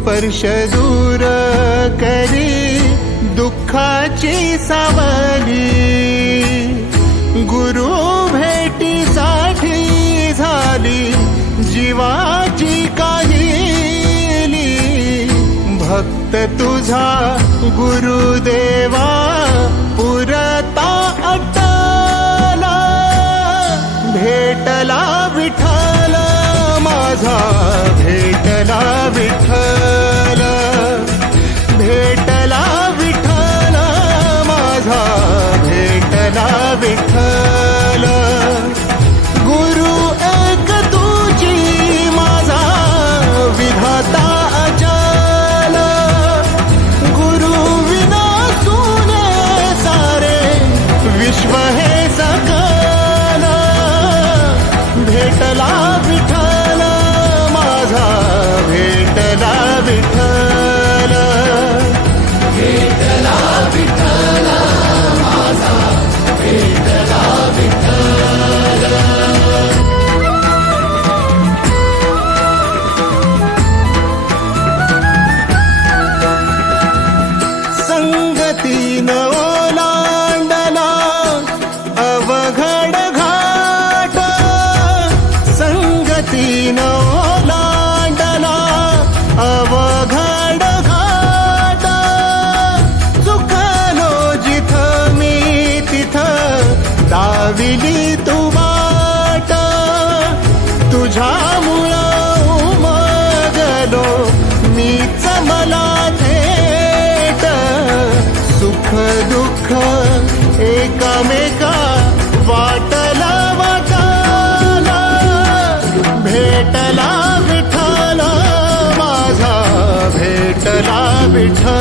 स्पर्श दूर करी दुःखाची सावली, गुरु भेटीसाठी झाली जीवाची काहिली। भक्त तुझा गुरुदेवा पुरता अटला, भेटला विठ्ठल माझा, भेटला विठ्ठल, भेटला विठ्ठल माझा, भेटला विठ्ठल। गुरु एक तुझी माझा विधाता अचल, गुरु विना सुने सारे विश्व हे सकल। भेटला विठ्ठल माझा, भेटला विठ्ठल, भेटला विठ्ठल माझा, भेटला विठ्ठल। संगतीन ओलांडला अवघड घाट, संगतीन ओलांडला अवघड घाट। चुकलो जिथं मी तिथं दाविली तू वाट, तुझ्यामुळं उमगलो मीच मला थेट। सुख दुःख एकामेका वाटला वाटाला, भेटला विठ्ठल माझा, भेटला विठ्ठल।